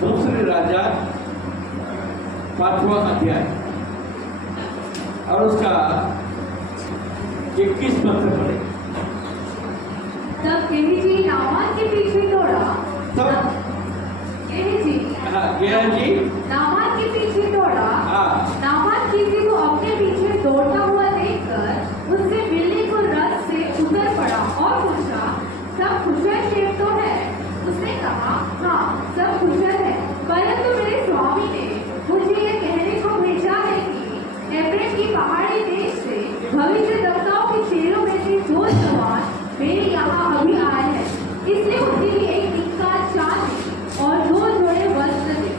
दूसरे राजा 5वां अध्याय और उसका 21 पद से पढ़े। तब गेहजी नामान के पीछे दौड़ा। तब गेहजी गेहजी नामान के पीछे दौड़ा। हाँ। नामान किसी को अपने पीछे दौड़ता हुआ देखकर उससे बिल्ली को रथ से उतर पड़ा और पूछा, सब कुशल शेफ तो है? उसने कहा, हाँ, सब कुशल है, परंतु मेरे स्वामी ने मुझे यह कहने को भेजा है कि एफ्रेम की पहाड़ी देश से भविष्यद्वक्ताओं के चेलों में से 2 सवार मेरे यहाँ अभी आए हैं, इसलिए उनके लिए एक टिक्का चांदी और 2 जोड़े वस्त्र दे।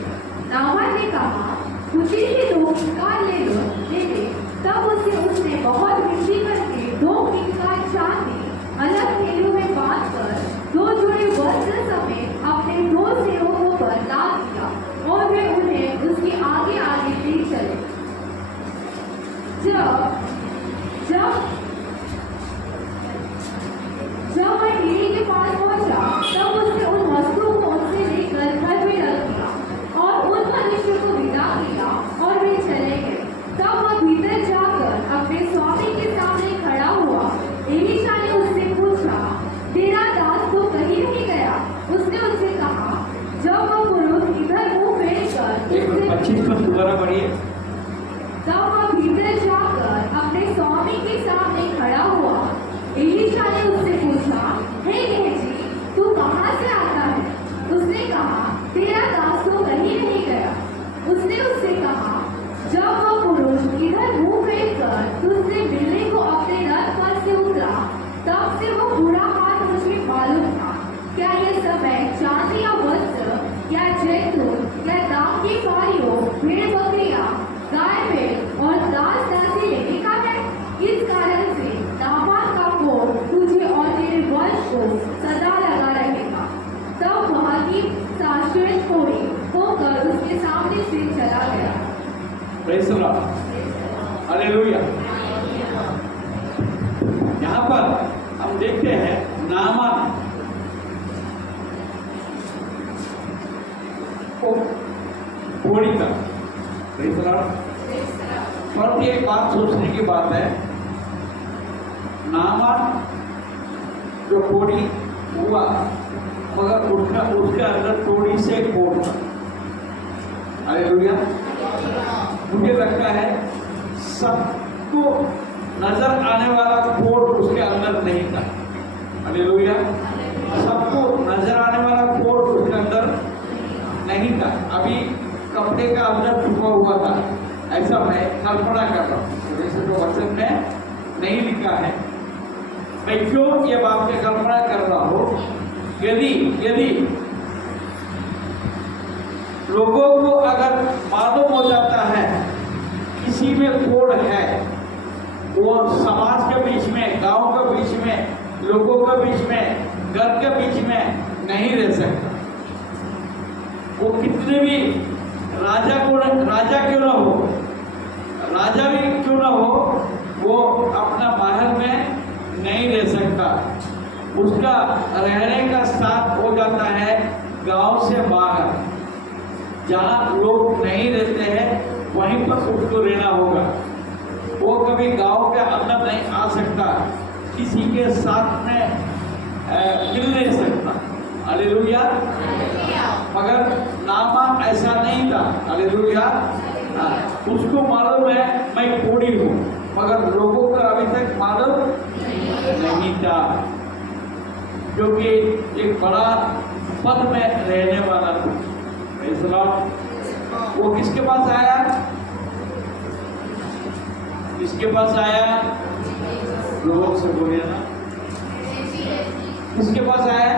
नामान ने कहा, खुशी से 2 किंकार ले ले। तब उसने बहुत विनती करके 2 किंकार चांदी अलग थैलियों में बांधकर 2 जोड़े वस्त्र समेत अपने 2 सेवकों पर लाद दिया और वे उन्हें उसके आगे आगे ले चले। जब वह डेरे के पास पहुंचा, तब उसने उन वस्तुओं को उससे लेकर घर में रख दिया और उन मनुष्यों को विदा किया और वे चले गए। तब वह भीतर जाकर अपने स्वामी के सामने खड़ा हुआ। एलीशा ने उससे पूछा, तेरा दास तो कहीं नहीं गया? उसने उससे कहा, जब वह पुरुष इधर मुंह फेरकर 25 पद दोबारा पढ़िए। तब वह भीतर जाकर अपने स्वामी के सामने खड़ा हुआ। एलीशा ने उससे पूछा, हे गेहजी, तू कहाँ से आता है? उसने कहा, तेरा दास तो कहीं नहीं गया। उसने उससे कहा, जब वह पुरुष इधर मुंह फेरकर उसने बिल्ली को अपने रथ पर से उतरा, तब से वो बुरा हाथ मुझे मालूम था। क्या ये सब है चांदी या वस्त्र या जैतून या दाम की फारियों, भेड़ बकरियां, गाय भेड़ और दास दासी लेने का है? इस कारण से नामान का कोप तुझे और तेरे वंश को सदा लगा रहेगा। तब वह की शाश्वत कोड़ी होकर उसके सामने से चला गया। Praise the Lord, hallelujah. यहाँ पर हम देखते हैं नामान को कोड़ी का। Praise the Lord. पर एक बात सोचने की बात है, नामान जो कोड़ी हुआ मगर उसके अंदर थोड़ी से कोड़ था। हालेलुया। मुझे लगता है सबको नजर आने वाला कोड उसके अंदर नहीं था। हालेलुया। सबको नजर आने वाला कोड उसके अंदर नहीं था। अभी कपड़े का अंदर छुपा हुआ था, ऐसा मैं कल्पना कर रहा हूँ। जैसे तो वचन में नहीं लिखा है, मैं क्यों ये बात में कल्पना कर रहा हूँ। यदि लोगों को अगर मालूम हो जाता है किसी में कोड है, वो समाज के बीच में, गांव के बीच में, लोगों के बीच में, घर के बीच में नहीं रह सकता। वो कितने भी राजा क्यों ना हो, राजा भी क्यों ना हो, वो अपना महल में नहीं रह सकता। उसका रहने का स्थान हो जाता है गांव से बाहर, जहाँ लोग नहीं रहते हैं वहीं पर उसको रहना होगा। वो कभी गांव के अंदर नहीं आ सकता, किसी के साथ में मिल नहीं सकता। हालेलुया। मगर नामान ऐसा नहीं था। हालेलुया। उसको मालूम है मैं कोड़ी हूँ, मगर लोगों को अभी तक मालूम नहीं था, क्योंकि एक बड़ा पद में रहने वाला था। Praise the Lord. वो किसके पास आया? किसके पास आया? लोगों से बोलिए ना, किसके पास आया?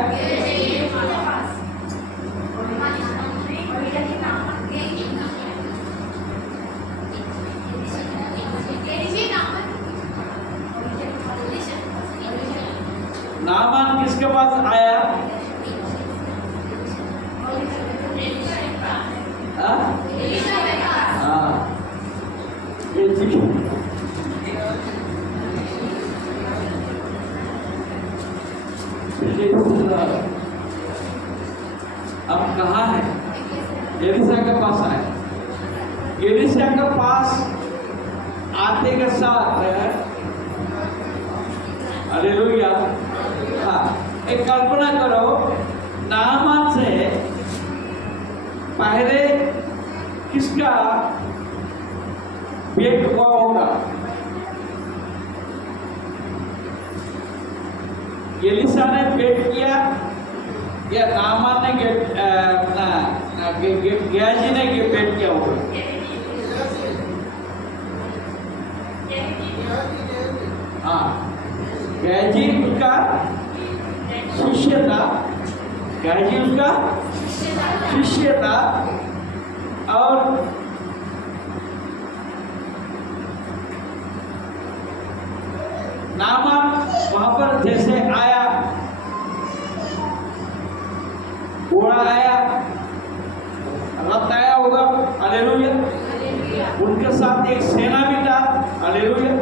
नामान किसके पास आया? अब कहाँ है? एलिशा के पास आए। एलिशा के पास आते के साथ हालेलुया, हाँ, एक कल्पना करो, नामान से पहले किसका पेट हुआ होगा? एलिशा ने पेट किया या नामान ने गेहाजी ने पेट किया होगा? हाँ, गेहाजी उसका शिष्य था, गेहाजी उसका शिष्य था। और नामान वहां पर जैसे आया, घोड़ा आया, रथ आया होगा, हालेलुया, उनके साथ एक सेना भी था, हालेलुया,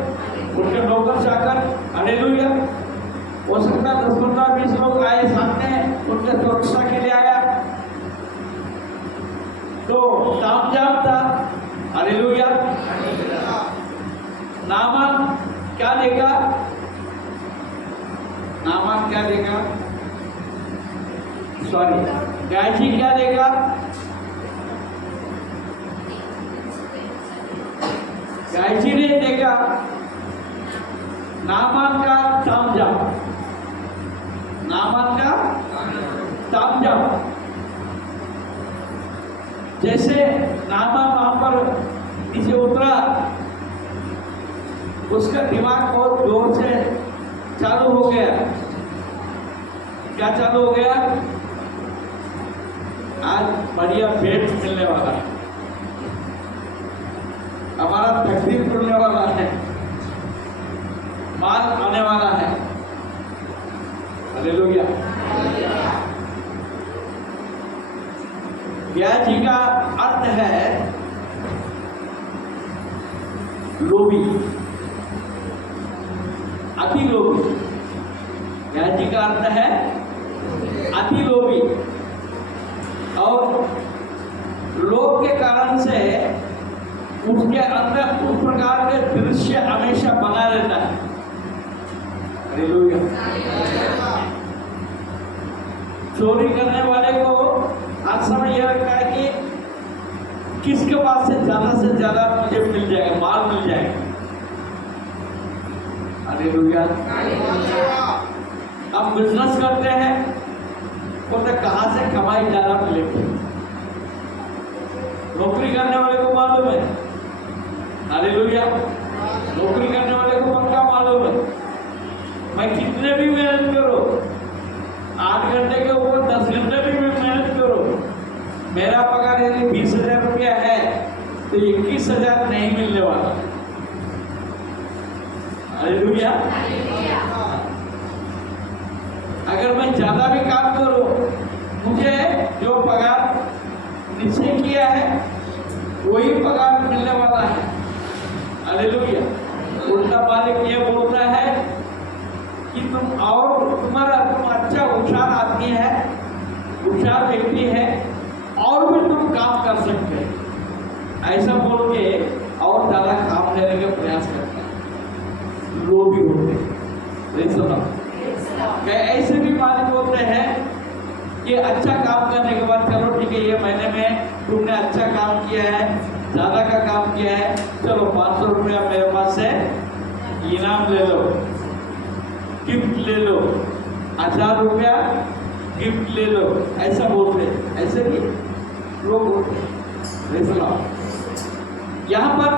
उनके नौकर चाकर, हालेलुया, हो सकता 10-15-20 लोग आए सामने, उनके सुरक्षा के लिए आया, तो तामझाम था, हालेलुया। नामान क्या देगा? नामान क्या देगा? सॉरी, गेहाजी क्या देगा? गेहाजी ने देगा नामान का तामझाम, नामान का तामझाम। जैसे नामान वहां पर नीचे उतरा, उसका दिमाग बहुत जोर से चालू हो गया। क्या चालू हो गया? आज बढ़िया भेंट मिलने वाला है, हमारा तकदीर खुलने वाला है, माल आने वाला है, हालेलुया। गेहाजी का अर्थ है लोभी, अति लोभी। गेहाजी का अर्थ है अति लोभी, और लोभ के कारण से उसके अंदर उस प्रकार के दृश्य हमेशा बना रहता है, हालेलुया। चोरी करने वाले को आज समय यह लगता है कि किसके पास से ज्यादा मुझे मिल जाएगा, माल मिल जाएगा, हालेलुया। हम बिजनेस करते हैं, बोलते कहां से कमाई ज्यादा मिलेगी। नौकरी करने वाले को मालूम है, हालेलुया, नौकरी करने वाले को पक्का मालूम है, मैं कितने भी मेहनत करो, 8 घंटे के ऊपर 10 घंटे भी मैं मेहनत करो, मेरा पगार यदि 20,000 रुपया है तो 21,000 नहीं मिलने वाला, हालेलुया। अगर मैं ज्यादा भी काम करूं, मुझे जो पगार निश्चय किया है वही पगार मिलने वाला है, हालेलुया। उल्टा मालिक ये बोलता है कि तुम अच्छा होशियार आदमी है, होशियार व्यक्ति है, और भी तुम काम कर सकते हैं, ऐसा बोल के और ज्यादा काम लेने का प्रयास करते हैं, लोभी होते हैं। ऐसे भी मालिक होते हैं कि अच्छा काम करने के बाद चलो ठीक है, ये महीने में तुमने अच्छा काम किया है, ज्यादा का काम किया है, चलो 500 रुपया मेरे पास से इनाम ले लो, गिफ्ट ले लो, 1000 रुपया गिफ्ट ले लो, ऐसा बोलते हैं, ऐसे भी लोग होते हैं। यहाँ पर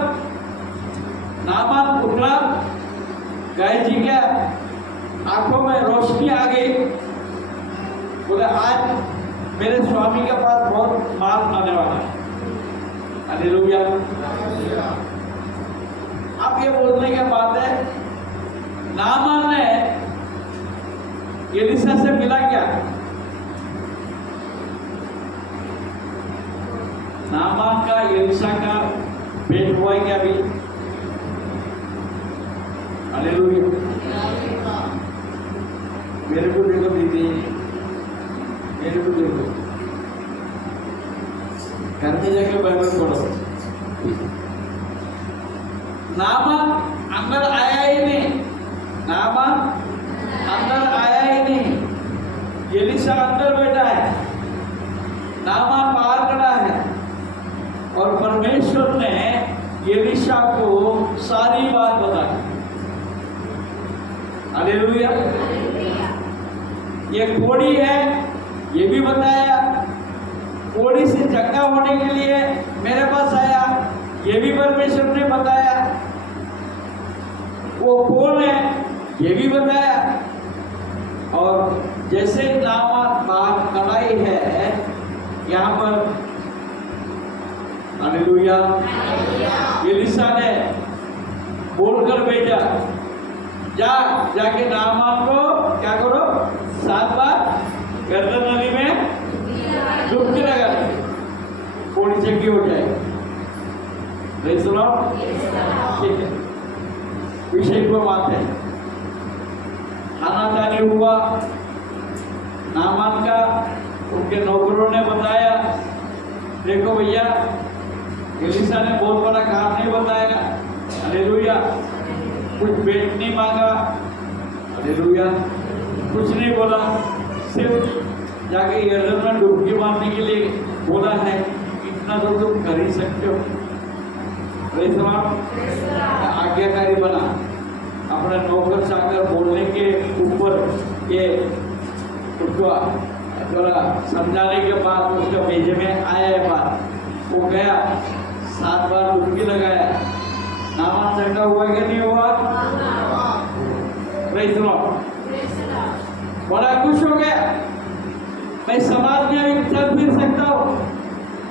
नामान उतरा, गेहाजी के आंखों में रोशनी आ गई, बोले आज मेरे स्वामी के पास बहुत माल आने वाला है, हालेलुया। अब ये बोलने के बाद है, नामान ने एलिशा से मिला क्या? नामान का एलिशा का भेंट हुआ है क्या अभी? हालेलुया। मेरे को देखो दीदी, मेरे को देखो, घर में जाके बाइबल पढ़ो। नामान अंदर आया ही नहीं, नामान अंदर आया ही नहीं। एलिशा अंदर बैठा है, नामान बाहर खड़ा है, और परमेश्वर ने एलिशा को सारी बात बताई। हालेलुया। ये कोड़ी है, ये भी बताया। कोड़ी से चंगा होने के लिए मेरे पास आया, ये भी परमेश्वर ने बताया। वो कौन है, ये भी बताया। और जैसे नामान बात कड़ाई है यहाँ पर, हालेलुया, एलिशा ने बोलकर भेजा, जाके नामान को क्या करो, 7 बार गर्दन नदी में डुबकी लगा दे, थोड़ी चंगी हो जाए। ठीक है, विषय पर बात है। खाना हुआ नामान का, उनके नौकरों ने बताया, देखो भैया एलिशा ने बहुत बड़ा काम नहीं बताया। हालेलुया। कुछ भेंट नहीं मांगा, हालेलुया, कुछ नहीं बोला, सिर्फ जाके यर्दन में डुबकी मारने के लिए बोला है। इतना तो तुम कर ही सकते हो। आज्ञाकारी बना, अपने नौकर चाकर बोलने के ऊपर ये उसको थोड़ा समझाने के बाद उसके भेजे में आया है बात, वो गया 7 बार डुबकी लगाया, नामान चंगा हुआ कि नहीं हुआ? बड़ा खुश हो गया, मैं समाज में अभी चल फिर सकता हूँ,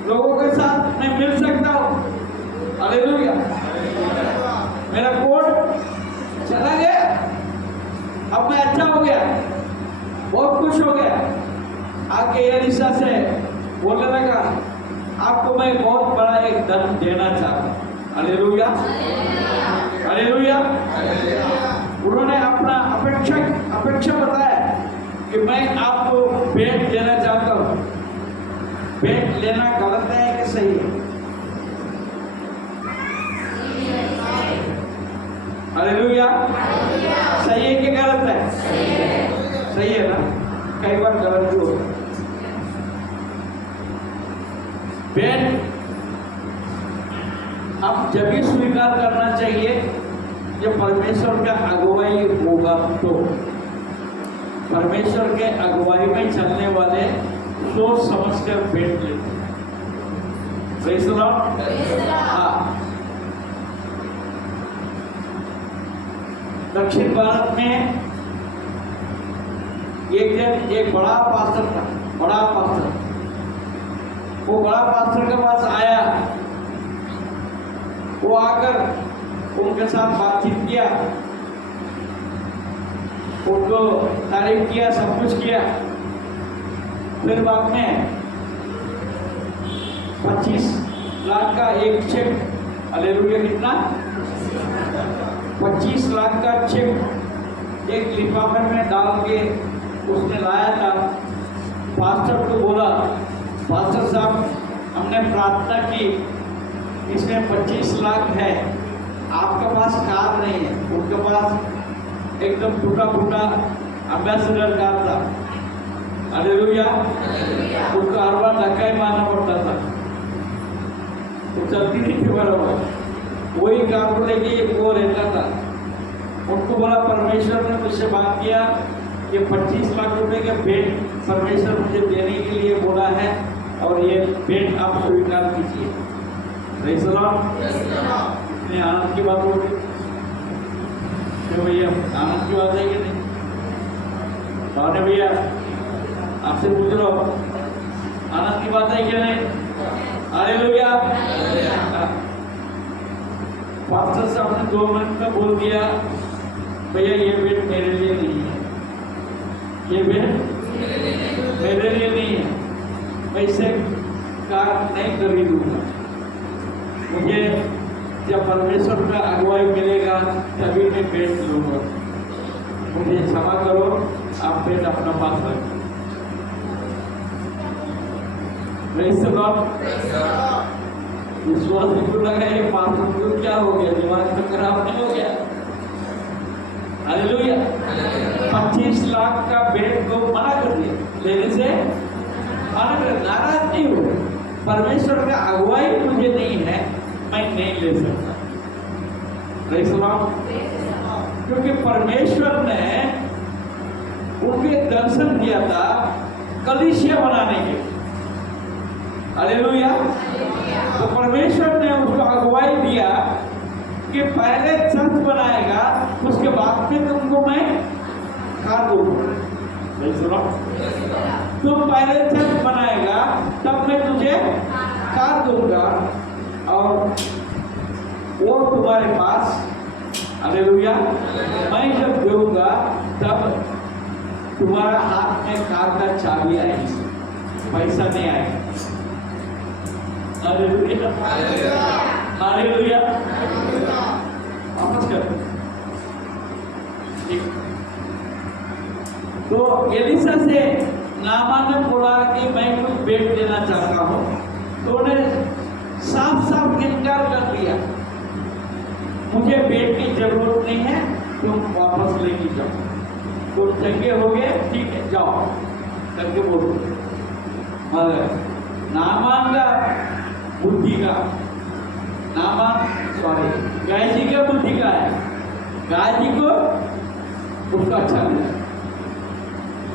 लोगों के साथ मैं मिल सकता हूँ। हालेलुया। मेरा कोट चला गया, अब मैं अच्छा हो गया, बहुत खुश हो गया। आके एलिशा से बोलने लगा, आपको मैं बहुत बड़ा एक धन देना चाहता हूँ। Hallelujah, hallelujah. उन्होंने अपना अपेक्षा बताया कि मैं आपको भेंट देना चाहता हूँ। भेंट लेना गलत है कि सही है? हालेलुया। सही है कि गलत है? सही है ना? कई बार गलत भी होता है। भेंट अब जब भी स्वीकार करना चाहिए जब परमेश्वर का अगुवाई होगा, तो परमेश्वर के अगुवाई में चलने वाले सोच समझ कर भेंट लेते। Praise the Lord. हाँ, दक्षिण भारत में एक बड़ा पास्टर था, बड़ा पास्टर। वो बड़ा पास्टर के पास आया, वो आकर उनके साथ बातचीत किया, उनको तारीफ किया, सब कुछ किया। फिर बाद में 25 लाख का एक चेक, हालेलुया, कितना? 25 लाख का चेक एक लिफाफे में डाल के उसने लाया था। पास्टर को बोला, पास्टर साहब, हमने प्रार्थना की, इसमें 25 लाख है, आपके पास कार नहीं है। उनके पास एकदम टूटा फूटा एम्बेसडर कार था। हालेलुया। उनको हर बार धक्का ही मारना पड़ता था, तो चलती नहीं थी बराबर। वही कार को लेके वो रहता था। उनको बोला, परमेश्वर ने मुझसे बात किया, ये 25 लाख रुपए के भेंट परमेश्वर मुझे देने के लिए बोला है, और ये भेंट आप स्वीकार कीजिए। Praise the Lord. इतनी आनंद की बात होगी क्यों भैया? आनंद की बात है कि नहीं? कौन भैया, आपसे पूछ लो, आनंद की बात है क्या नहीं? हालेलुया। पास्टर साहब ने 2 मिनट में बोल दिया, भैया ये भेंट मेरे लिए नहीं है, ये भेंट मेरे लिए नहीं है, मैं इसे कार नहीं खरीदूंगा। मुझे जब परमेश्वर का अगुवाई मिलेगा तभी मैं भेंट लूंगा। मुझे क्षमा करो, आप भेंट अपना पास रखें। Praise the Lord. विश्वास को लगा ये पास्टर को क्या हो गया, दिमाग तो खराब नहीं हो गया। हालेलुया। 25 लाख का बेड को मना कर दिया, लेने से मना कर, नाराज नहीं हो। परमेश्वर का अगुवाई मुझे नहीं है, मैं नहीं ले सकता। Praise the Lord. क्योंकि परमेश्वर ने उनके दर्शन दिया था कलीसिया बनाने के। हालेलुया। तो परमेश्वर ने उसको अगुवाई दिया कि पहले चर्च बनाएगा, उसके बाद में तुमको मैं कार दूंगा। तुम पहले चर्च बनाएगा, तब मैं तुझे कार दूंगा और वो तुम्हारे पास, हालेलुया, मैं जब दूंगा तब तुम्हारा हाथ में कार का चाबी आएगी, पैसा नहीं आएगा। Hallelujah, hallelujah. वापस कर। ठीक। तो एलिशा से नामान ने बोला कि मैं कुछ बेट देना चाहता हूँ, तो उन्हें साफ साफ इनकार कर दिया, मुझे बेट की जरूरत नहीं है, तुम वापस लेके जाओ। तो चंगे हो गए, ठीक है जाओ करके बोलो। मगर नामान का बुद्धि का, नामान सॉरी गायजी का बुद्धि का है, गायजी को उसका अच्छा नहीं,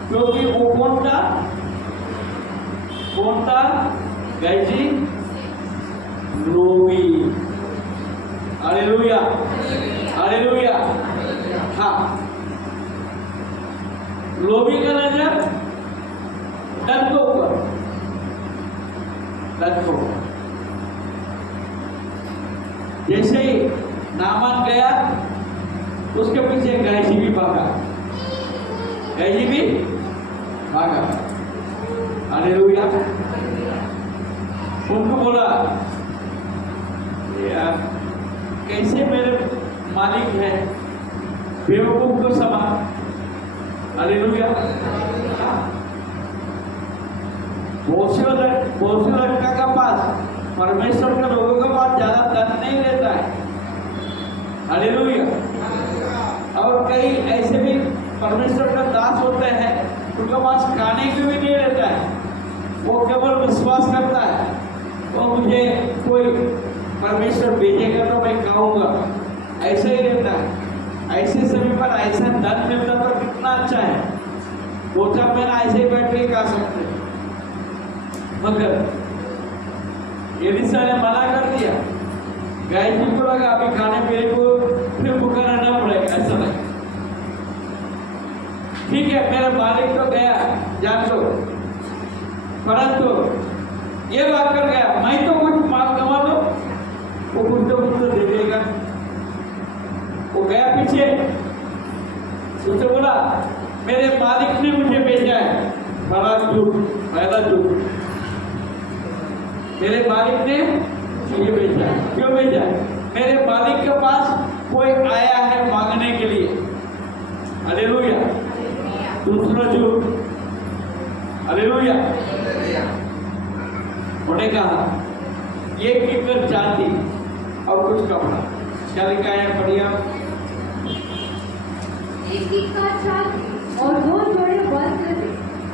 क्योंकि वो कौन था गायजी? लोभी। Hallelujah, hallelujah. हाँ, लोभी का नजर धन के ऊपर, धन को। जैसे ही नामान गया, उसके पीछे गायजी भी भागा, गायजी भी भागा। हालेलुया। उनको बोला, यार कैसे मेरे मालिक है बेवकूफ को समान। हालेलुया। बहुत से लड़का का पास, परमेश्वर के लोगों के पास ज्यादा धन नहीं रहता है। हालेलुया। और कई ऐसे भी परमेश्वर का दास होते हैं, उनके पास खाने को भी नहीं रहता है, वो केवल विश्वास करता है तो मुझे कोई परमेश्वर भेजेगा तो मैं खाऊंगा, ऐसे ही रहता है। ऐसे समय पर ऐसा धन मिलता तो कितना अच्छा है, दो चार महीना ऐसे ही बैठ के खा सकते। मगर एलिशा ने मना कर दिया, गायजी को लगा अभी खाने पीने को फिर पुकारना ना पड़ेगा, ऐसा नहीं। ठीक है, मेरा मालिक तो गया जान लो, परंतु ये बात कर गया, मैं तो कुछ माल कमा लो, वो कुछ तो दे देगा। वो गया पीछे, उससे बोला मेरे मालिक ने मुझे भेजा है, बड़ा झूठ, पहला झूठ, मेरे मालिक ने मुझे भेजा है। क्यों भेजा है? मेरे मालिक के पास कोई आया है मांगने के लिए। हालेलुया। दूसरा झूठ, हालेलुया। उन्होंने कहा ये किकर चांदी और कुछ कपड़ा, क्या लिखा है बढ़िया? एक किकर चांदी और 2 जोड़े वस्त्र थे।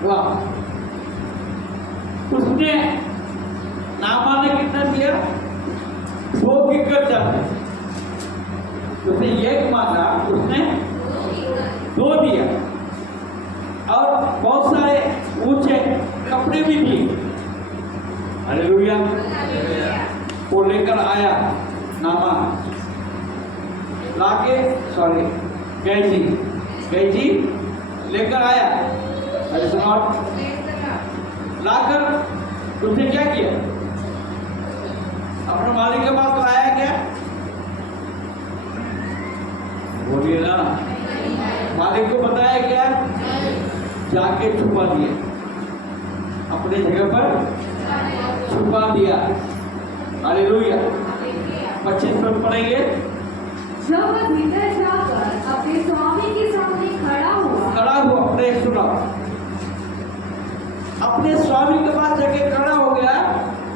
वाह। उसने नामान ने कितना दिया? 2 किकर चांदी। उसने एक मांगा, उसने 2 दिया और बहुत सारे ऊंचे कपड़े भी दिए। हालेलुया। वो लेकर आया नामान, लाके सॉरी गैजी लेकर आया। लाकर उसने क्या किया? अपने मालिक के पास लाया क्या? बोलिए ना, मालिक को बताया क्या? जाके छुपा दिया, अपने जगह पर छुपा दिया। हालेलुया। 25 पद पढ़ेंगे। जब वह भीतर जाकर अपने स्वामी के सामने खड़ा हुआ, अपने सुना, अपने स्वामी के पास जाके खड़ा हो गया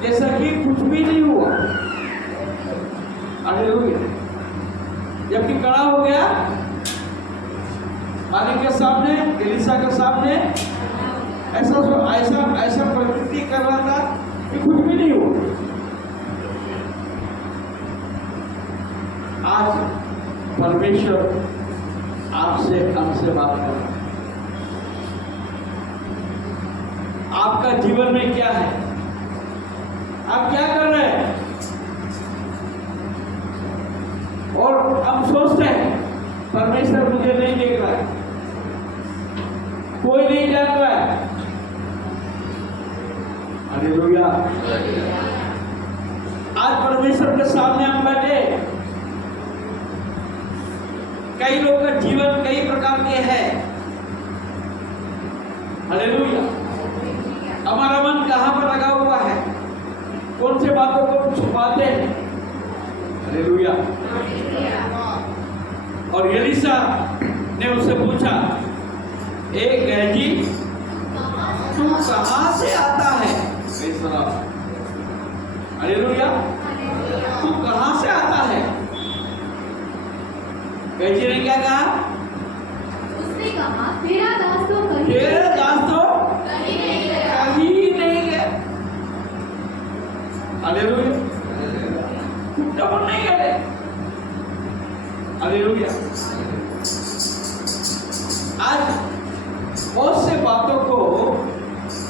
जैसा कि कुछ भी नहीं हुआ। हालेलुया। जबकि खड़ा हो गया मालिक के सामने, एलीशा के सामने, ऐसा प्रवृत्ति कर रहा था कि कुछ भी नहीं हुआ। आज परमेश्वर आपसे हमसे बात कर रहा है। आपका जीवन में क्या है? आप क्या कर रहे हैं? और हम सोचते हैं परमेश्वर मुझे नहीं देख रहा है, कोई नहीं जान रहा है। हालेलुया। आज परमेश्वर के सामने हम बैठे, कई लोग का जीवन कई प्रकार के है। हालेलुया। हमारा मन कहां पर लगा हुआ है? कौन से बातों को छुपाते हैं? हालेलुया। और एलीशा ने उससे पूछा, ए गेहजी, तू कहां से आता है? हालेलुया। तू कहां से आता है? गेहजी ने क्या कहा? उसने कहा, तेरा दास तो कहीं नहीं गया। हालेलुया। नहीं गए। हालेलुया। आज बहुत से बातों को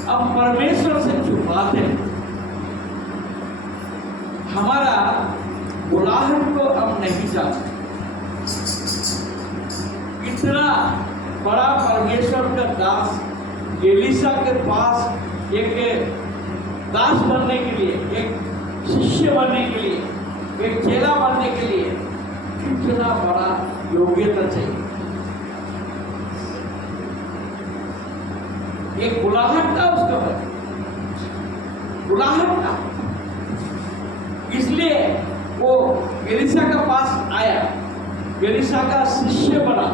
हम परमेश्वर से छुपाते हैं। हमारा बुलाहट को हम नहीं जानते। इतना बड़ा परमेश्वर का दास एलीशा के पास एक दास बनने के लिए, एक शिष्य बनने के लिए, एक चेला बनने के लिए कितना बड़ा योग्यता चाहिए। एक बुलाहट था उसका, बुलाहट था। इसलिए वो एलीशा के पास आया, एलीशा का शिष्य बना,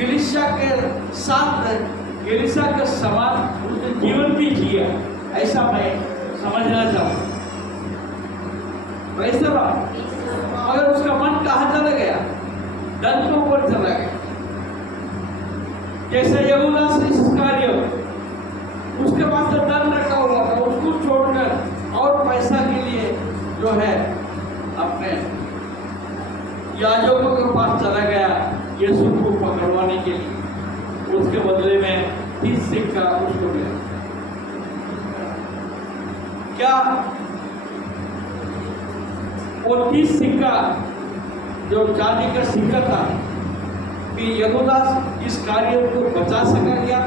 एलीशा के साथ, एलीशा के समान उसने जीवन भी जिया। ऐसा मैं समझना चाहूँ। मगर उसका मन कहाँ चला गया? धन के ऊपर चला गया। जैसे यहूदा इस्करियोत, उसके पास तो धन रखा हुआ था, उसको छोड़कर और पैसा के लिए जो है अपने याजकों के पास चला गया यीशु को पकड़वाने के लिए। उसके बदले में 30 सिक्का उसको मिला। क्या वो 30 सिक्का जो चांदी का सिक्का था कि यहूदा इस्करियोत को बचा सका क्या?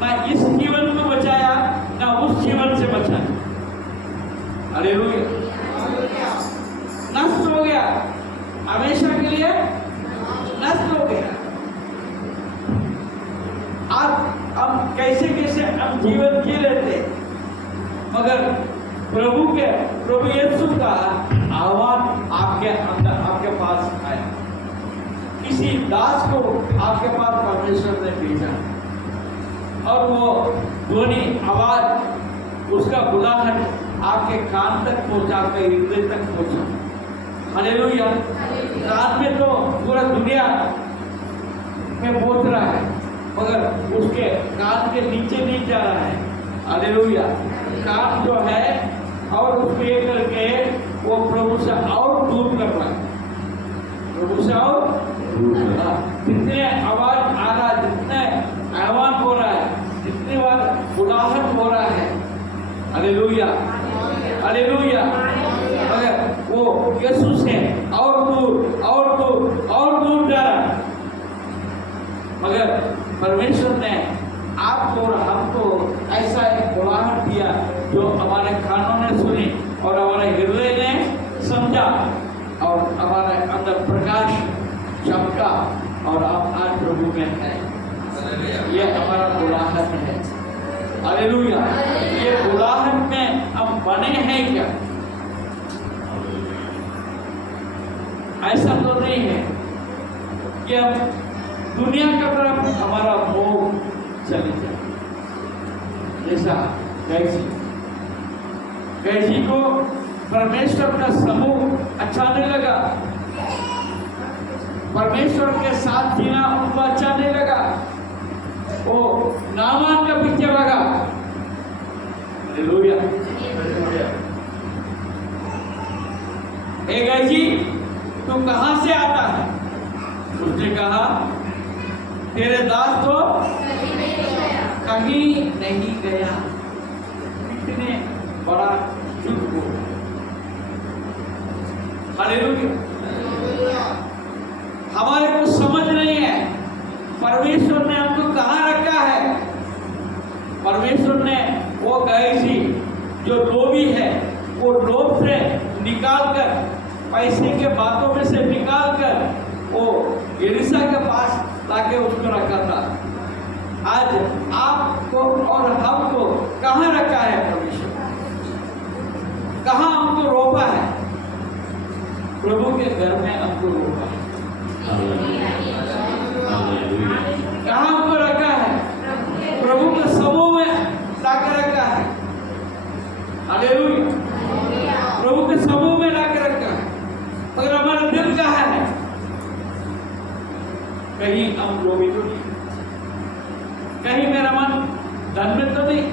ना इस जीवन में बचाया, ना उस जीवन से बचाया। हालेलुया। नष्ट हो गया, हमेशा के लिए नष्ट हो गया। आज हम कैसे कैसे हम जीवन जी लेते, मगर प्रभु यीशु का आह्वान आपके अंदर, आपके पास आया। किसी दास को आपके पास परमेश्वर ने भेजा और वो ध्वनि, आवाज, उसका बुलाहट आपके कान तक पहुंचा, आपके हृदय तक पहुंचा। हालेलुया। कान में तो पूरा दुनिया में पहुंच रहा है, मगर उसके कान के नीचे नहीं जा रहा है। हालेलुया। कान जो है और उसको ये करके वो प्रभु से और दूर कर रहा है, प्रभु से और जितने आवाज आ रहा है, जितने आह्वान हो रहा है, जितनी बार बुलाहट हो रहा है। Hallelujah, hallelujah. मगर वो यीशु से और दूर और दूर और दूर जा रहा है। मगर परमेश्वर ने आपको और हमको ऐसा एक बुलाहट दिया जो हमारे कानों ने सुनी और हमारे हृदय ने समझा और हमारे अंदर प्रकाश चमका और आप आज प्रभु में हैं। ये हमारा बुलाहट है। हालेलुया। ये बुलाहट में हम बने हैं क्या? ऐसा तो नहीं है कि हम दुनिया की तरफ हमारा मोह चले जाए। जैसा कैसी कैसी को परमेश्वर का समूह अच्छा नहीं लगा, परमेश्वर के साथ जीना उनको अच्छा नहीं लगा, वो नामान का पीछे भागा। हालेलुया। ए गैसी तू कहां से आता है? उसने कहा तेरे दास तो कहीं नहीं गया। कितने बड़ा झूठ बोल। हालेलुया। हमारे को समझ नहीं है परमेश्वर ने हमको कहां रखा है। परमेश्वर ने वो गैसी जो लोभी है वो लोभ से निकाल कर, पैसे के बातों में से निकाल कर वो एलिशा के पास लाके उसको रखा था। आज आपको और हमको कहां रखा है परमेश्वर? कहां हमको रोका है? प्रभु के घर में हमको रोका है। कहां हमको रखा है? प्रभु के समूह में लाकर रखा है। हालेलुया। प्रभु के समूह में लाकर रखा है। मगर हमारा दिल कहां है? कहीं हम लोभी तो नहीं, कहीं मेरा मन धन में तो नहीं।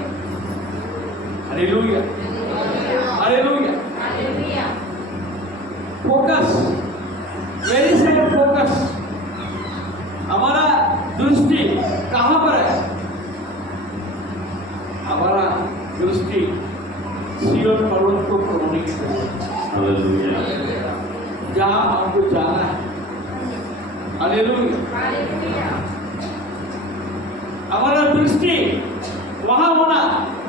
Hallelujah. Hallelujah. Focus, very set focus. हमारा दृष्टि कहां पर है? हमारा दृष्टि सियोन पर्वत को पाने की जरूरत है, जहां हमको जाना है। हालेलुया। हमारा दृष्टि वहां होना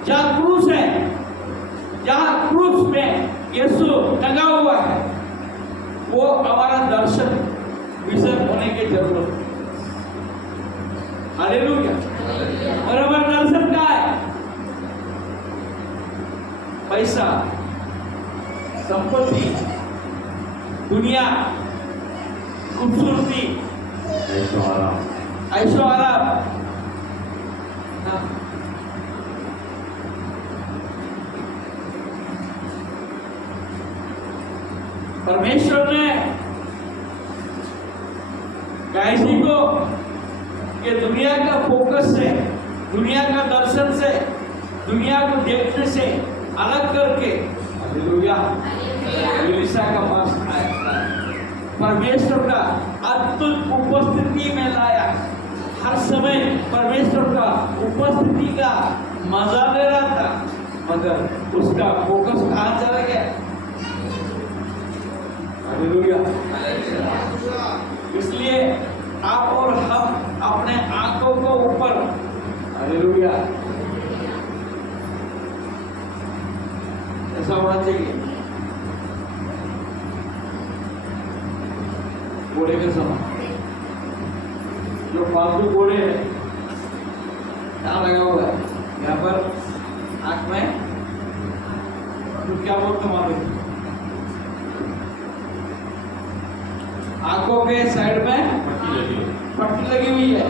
जहां क्रूस है, जहां क्रूस में यीशु टंगा हुआ है, वो हमारा दर्शन विजन होने की जरूरत है। हालेलुया। और हमारा दर्शन क्या है? पैसा, संपत्ति, दुनिया, खूबसूरती, ऐशो आराम। परमेश्वर ने कैसी को ये दुनिया का फोकस से, दुनिया का दर्शन से, दुनिया को देखने से अलग करके हालेलुया एलिशा का पास आया, परमेश्वर का अद्भुत उपस्थिति में लाया। हर समय परमेश्वर का उपस्थिति का मजा ले रहा था, मगर उसका फोकस कहां चला गया? हालेलुया। इसलिए आप और हम अपने आंखों को ऊपर, हालेलुया, ऐसा होना चाहिए। घोड़े के समान जो फालतू घोड़े हैं, क्या लगा हुआ है यहाँ पर आंख में, तो क्या बोलते मालूम? आंखों के साइड में पट्टी लगी हुई है,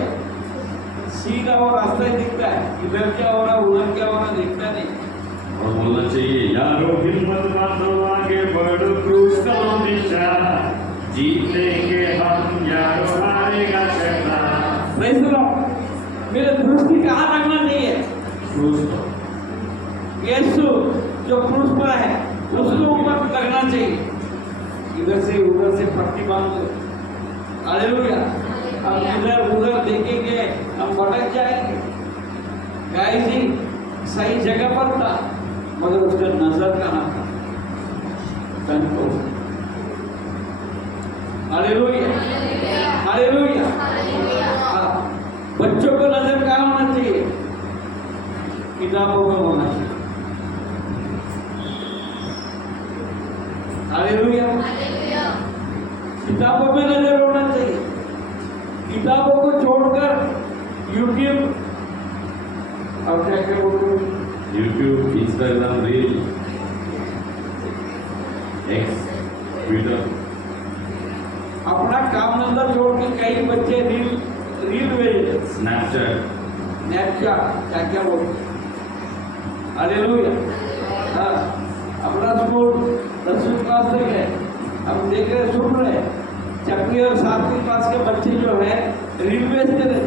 सीधा वो रास्ता ही दिखता है, इधर क्या हो रहा है उधर क्या हो रहा है दिखता नहीं। और बोलना चाहिए यारो हिम्मत बांधो आगे बढ़ो क्रूस करो निशा, जीत लेंगे हम यारो हारेगा शैतान। Praise the Lord. मेरे दृष्टि कहाँ रखना चाहिए? क्रूस पर। यीशु जो क्रूस पर है उसको ऊपर लगना चाहिए, इधर से उधर से पट्टी बांध दो। हालेलुया। हम इधर उधर देखेंगे हम भटक जाएंगे। गाइस जी सही जगह पर था, मगर उसका नजर कहाँ था? धन को। हालेलुया। हालेलुया। बच्चों को नजर कहाँ होना चाहिए? किताबों में होना चाहिए। हालेलुया। किताबों में नजर होना चाहिए। किताबों को छोड़कर यूट्यूब और क्या क्या बोलते, YouTube, Instagram, reel, x, Twitter, अपना काम धंधा छोड़ के कई बच्चे रील भेजते, स्नैपचैट, स्नैपचैट क्या क्या बोलते, हालेलुया। हाँ, अपना स्कूल 10वीं क्लास तक है, हम देख रहे सुन रहे 6वीं और 7वीं क्लास के बच्चे जो है रील भेजते रहे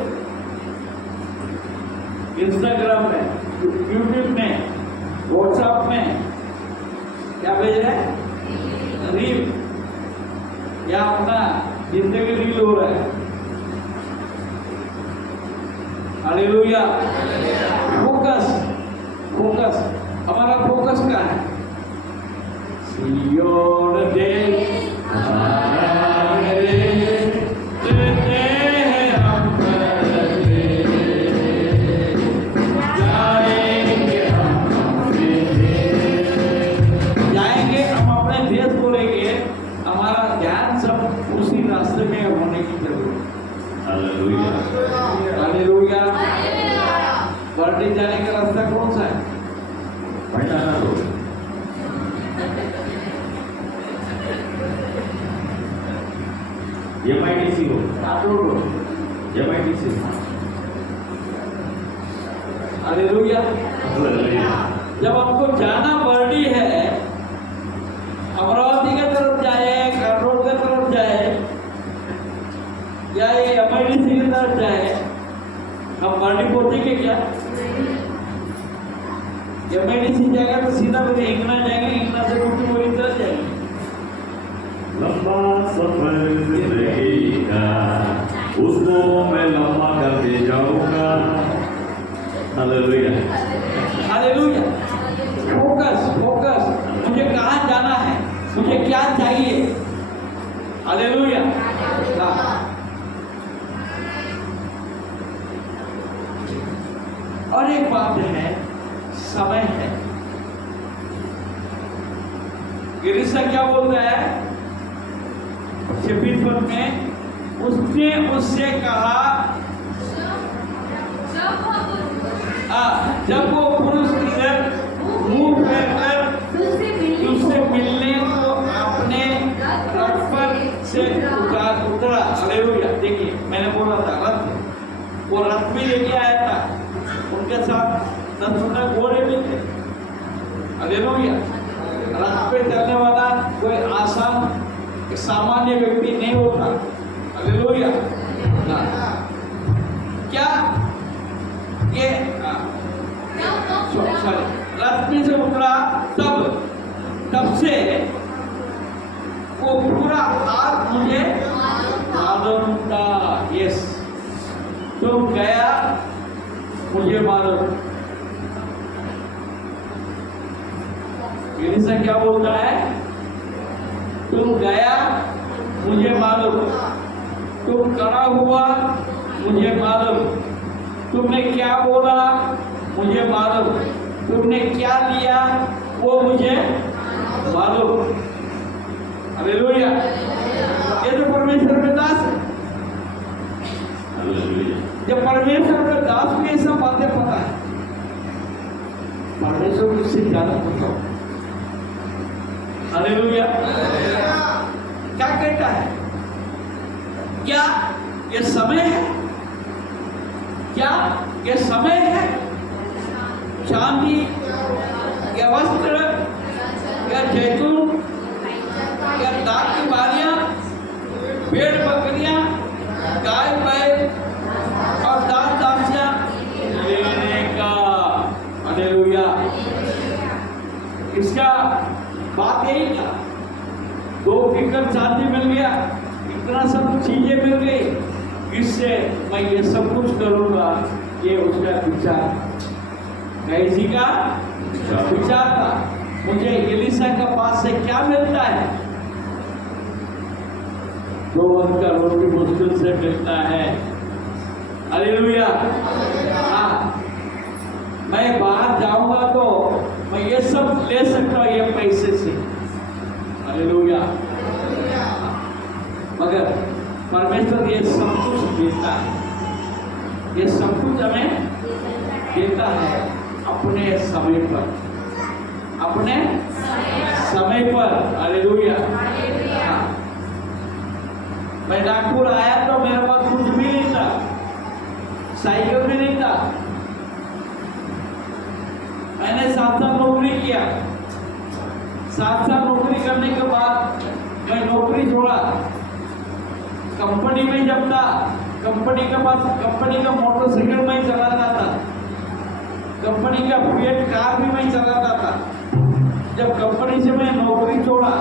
इंस्टाग्राम में, यूट्यूब में, व्हाट्सएप में, क्या भेज रहे हैं? रील, या अपना जिंदगी रील हो रहा है। हालेलुया। फोकस, फोकस, हमारा फोकस कहाँ है? सियोन देश हमारा देश, तेरे हैं हम करते, जाएंगे हम अपने देश, जाएंगे हम अपने देश को लेके। हमारा ध्यान सब उसी रास्ते में होने की जरूरत है। हालेलुया। हालेलुया। बर्थडे जाने का रास्ता कौन सा है? भंडारा रोड। MIDC हो, MIDC। हालेलुया। हालेलुया। जब हमको जाना बर्डी है, अमरावती की तरफ जाए, करनूल की तरफ जाए, या ये MIDC की तरफ जाए, हम बर्डी पहुंचेंगे क्या? MIDC जाएगा तो सीधा फिर हिंगना जाएंगे, हिंगना से कुछ बोरी चल जाएंगे। लंबा सफर जिंदगी का, उसको मैं लंबा करते जाऊंगा। हालेलुया। हालेलुया। फोकस, फोकस, मुझे कहाँ जाना है, मुझे क्या चाहिए? हालेलुया। हाँ। और एक बात है, समय है। गिरीशा क्या बोलता है 26 पद में? उसने उससे कहा, जब वो पुरुष इधर मुंह फेरकर तुझसे मिलने को अपने रथ पर से उतरा। हालेलुया। देखिए, मैंने बोला था रथ, वो रथ भी लेके आया था, उनके साथ 10 घोड़े भी थे। हालेलुया। रथ पे चलने वाला कोई आसान सामान्य व्यक्ति नहीं होता। हालेलुया। क्या ये सॉरी, रथ में से उतरा, तब से वो पूरा हाथ मुझे मालूम था। यस, तुम गया मुझे मालूम। गिरीशा क्या बोलता है? तुम गया मुझे मालूम, तुम खड़ा हुआ मुझे मालूम, तुमने क्या बोला मुझे मालूम, तुमने क्या लिया वो मुझे मालूम। हालेलुया। ये तो परमेश्वर के दास है। हालेलुया। जब परमेश्वर के दास को ये सब बातें पता है, परमेश्वर उससे ज्यादा पता हो। हालेलुया। क्या कहता है? क्या ये समय है? क्या ये समय है? चांदी या वस्त्र या जैतून या दाग की बालियां, भेड़ बकरियां, गाय बैल और दास दासियां लेने का। हालेलुया। इसका बात यही था, 2 किकर चांदी मिल गया, इतना सब चीजें मिल गई, इससे मैं ये सब कुछ करूंगा। ये उसका विचार, गैसी का विचार था। मुझे एलिशा के पास से क्या मिलता है? 2 वक्त का रोटी मुश्किल से मिलता है। हालेलुया। हाँ, मैं बाहर जाऊंगा तो मैं ये सब ले सकता हूँ ये पैसे से। हालेलुया। मगर परमेश्वर ये सब कुछ देता है, ये सब कुछ हमें देता है अपने समय पर, अपने समय पर। हालेलुया। हाँ। मैं नागपुर आया तो मेरे पास कुछ भी नहीं था, साइकिल भी नहीं था। मैंने 7 साल नौकरी किया। 7 साल नौकरी करने के बाद मैं नौकरी छोड़ा, कंपनी में जब था, कंपनी का मोटरसाइकिल में चलाता था, कंपनी का फिएट कार भी मैं चलाता था। जब कंपनी से मैं नौकरी छोड़ा,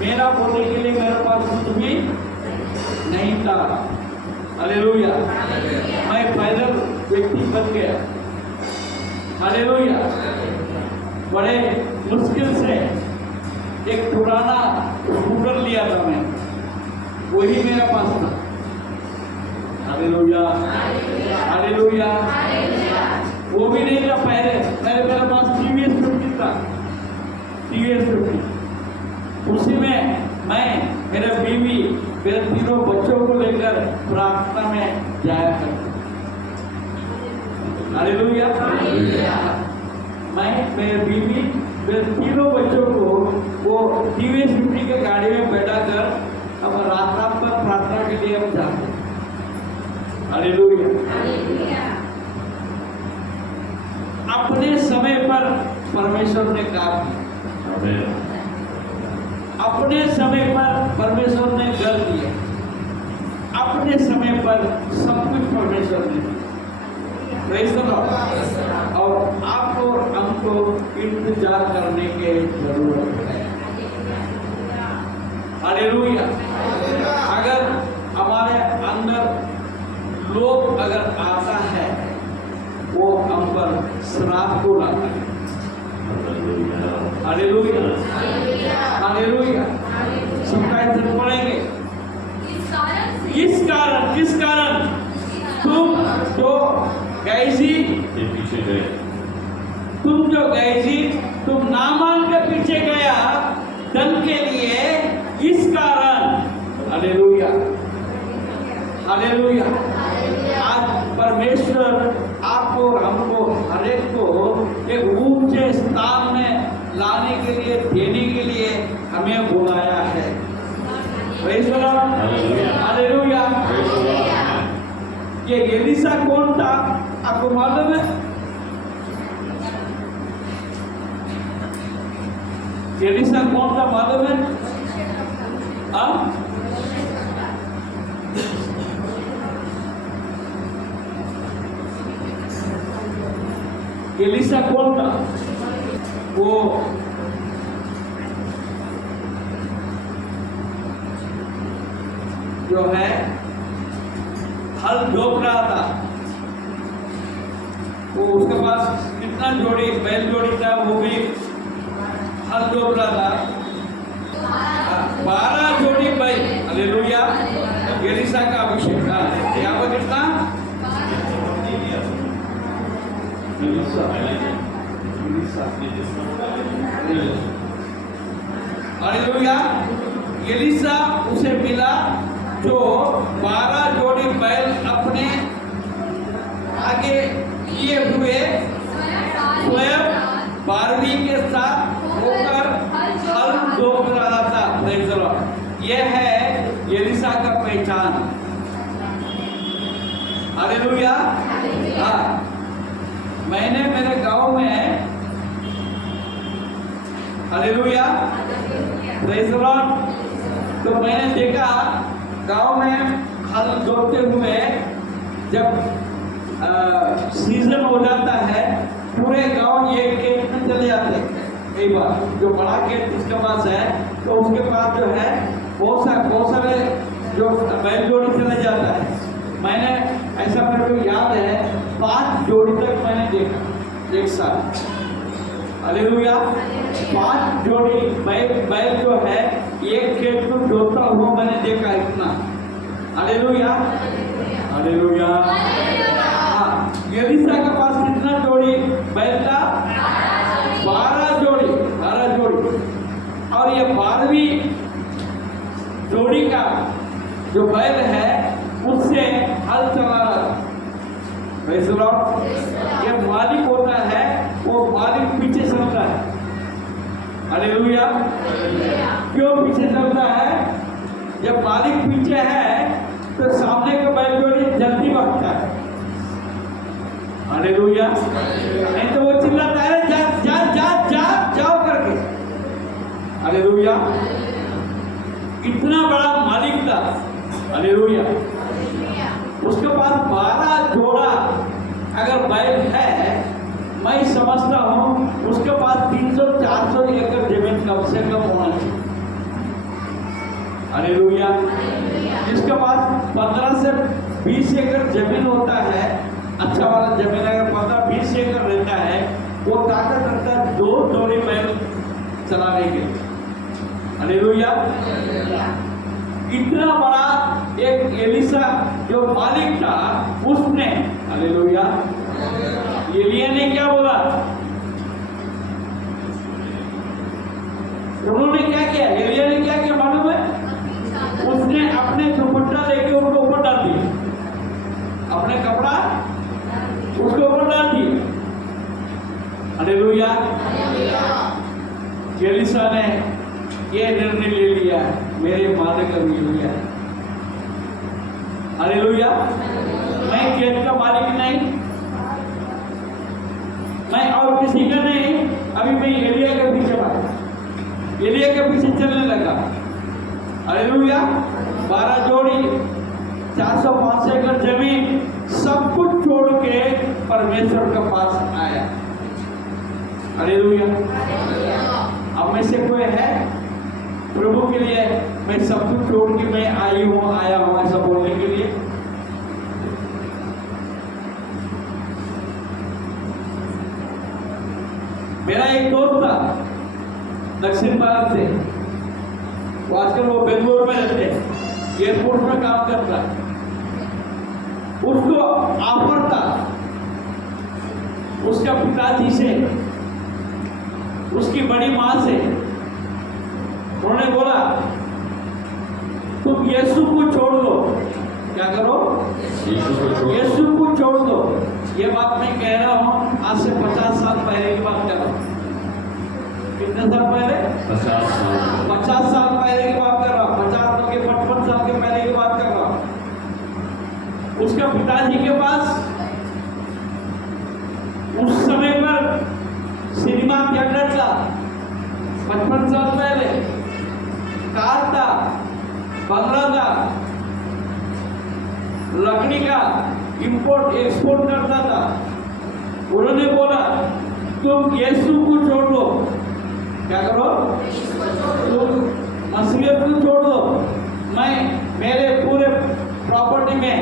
मेरा बोलने के लिए मेरे पास कुछ भी नहीं था। हालेलुया, मैं फाइनल व्यक्ति बन गया। हालेलुया, बड़े मुश्किल से एक पुराना स्कूटर लिया था मैं, वही मेरे पास था। हालेलुया, हालेलुया, वो भी नहीं था पहले, मेरे पास टीवीएस 50 था, टीवीएस 50। उसी में मैं, मेरे बीवी, मेरे तीनों बच्चों को लेकर प्रार्थना में जाया करता। हालेलुया, मैं, मेरे बीवी, मेरे तीनों बच्चों को वो टीवीएस 50 के गाड़ी में बैठा कर अब रात पर प्रार्थना के लिए हम जाते। हालेलुया, अपने समय पर परमेश्वर ने काम किया, अपने समय पर परमेश्वर ने कर दिया, अपने समय पर सब कुछ परमेश्वर ने दिया। Praise the Lord। और आपको और हमको इंतजार करने की जरूरत है। हालेलुया, अगर हमारे अंदर लोभ अगर आता है, वो हम पर श्राप को लाता है। हालेलुया, हालेलुया, शिकायत पड़ेंगे। किस कारण तुम जो गैसी, तुम जो गैसी, तुम नामान के पीछे गया धन के लिए, इस कारण। हालेलुया, हालेलुया, आज परमेश्वर आपको और हमको हर एक को एक ऊंचे स्थान में लाने के लिए, देने के लिए हमें बुलाया है। Praise the Lord, hallelujah. ये एलीशा कौन था आपको मालूम है? एलीशा कौन था मालूम है? एलीशा कौन था? वो जो है हल जोत रहा था, वो उसके पास कितना जोड़ी बैल जोड़ी था, वो भी हल जोत रहा था, 12 जोड़ी बैल। हालेलुया, एलीशा का अभिषेक था। यहाँ पर कितना? हालेलुया, एलीशा उसे मिला जो 12 जोड़ी बैल अपने आगे किए हुए स्वयं 12वीं के साथ होकर हल जोत रहा था। प्रेज़ द लॉर्ड, यह है एलीशा का पहचान। हालेलुया, हाँ, मैंने मेरे गांव में, हालेलुया, प्रेज़ द लॉर्ड, तो मैंने देखा गांव में हल जोतते हुए जब सीजन हो जाता है, पूरे गांव ये खेत में चले जाते हैं। कई बार जो बड़ा खेत जिसके पास है, तो उसके पास जो है बहुत सारे जो बैल जोड़ी चले जाता है। मैंने ऐसा मेरे को याद है 5 जोड़ी तक मैंने देखा एक साथ। हालेलुया, 5 जोड़ी बैल जो है एक खेत को जोतता हुआ मैंने देखा इतना। हालेलुया, हालेलुया, हाँ, एलीशा के पास कितना जोड़ी बैल था? 12 जोड़ी, 12 जोड़ी। और ये 12वीं जोड़ी का जो बैल है उससे हल चला रहा था। प्रेज़ द लॉर्ड, ये मालिक होता है, वो मालिक पीछे चलता है। हालेलुया, क्यों पीछे चलता है? जब मालिक पीछे है तो सामने का बैल जोड़ी जल्दी भागता है। हालेलुया, नहीं तो वो चिल्लाता है, जा इतना बड़ा मालिक था, हालेलुया। उसके पास 12 जोड़ा अगर बैल है, मैं समझता हूँ उसके पास 300-400 एकड़ जमीन कम से कम होना चाहिए, हालेलुया। जिसके पास 15 से 20 एकड़ जमीन होता है, अच्छा वाला जमीन अगर 15-20 एकड़ रहता है, वो ताकत रखता है 2 जोड़ी बैल चलाने के लिए, हालेलुया। इतना बड़ा एक एलिसा जो मालिक था, उसने, हालेलुया, एलिया ने क्या बोला? उन्होंने क्या किया? एलिया ने क्या किया मालूम है? उसने अपने दुपट्टा लेके उनको ऊपर डाल दिया, अपने कपड़ा उसके ऊपर डाल दिया, हालेलुया। एलिसा ने ये निर्णय ले लिया, मेरे मालिक का हालेलुया, हालेलुया। मैं खेत का मालिक नहीं, मैं और किसी का नहीं, अभी मैं एलिया के पीछे भागा, एलिया के पीछे चलने लगा, हालेलुया। 12 जोड़ी, 400-500 एकड़ जमीन, सब कुछ छोड़ के परमेश्वर के पास आया, हालेलुया। अब में से कोई है प्रभु के लिए मैं सब कुछ छोड़ के मैं आया हूं ऐसा बोलने के लिए? मेरा एक दोस्त था दक्षिण भारत से, वो आजकल वो बेंगलोर में रहते हैं, एयरपोर्ट में काम करता है। उसको ऑफर था उसका पिताजी से, उसकी बड़ी मां से, उन्होंने बोला तुम यीशु को छोड़ दो। क्या करो? यीशु को छोड़ दो। ये बात मैं कह रहा हूं आज से 50 साल पहले की बात कर रहा हूं। कितने साल पहले? 50 साल। 50 साल पहले की बात कर रहा हूं, 50 के 55 साल के पहले की बात कर रहा हूं। उसके पिताजी के पास उस समय पर सिनेमा थिएटर था, 55 साल पहले, कार था, बंगला था, लकड़ी का इंपोर्ट एक्सपोर्ट करता था। उन्होंने बोला तुम यीशु को छोड़ दो। क्या करो? तुम मसीह को छोड़ दो, मैं मेरे पूरे प्रॉपर्टी में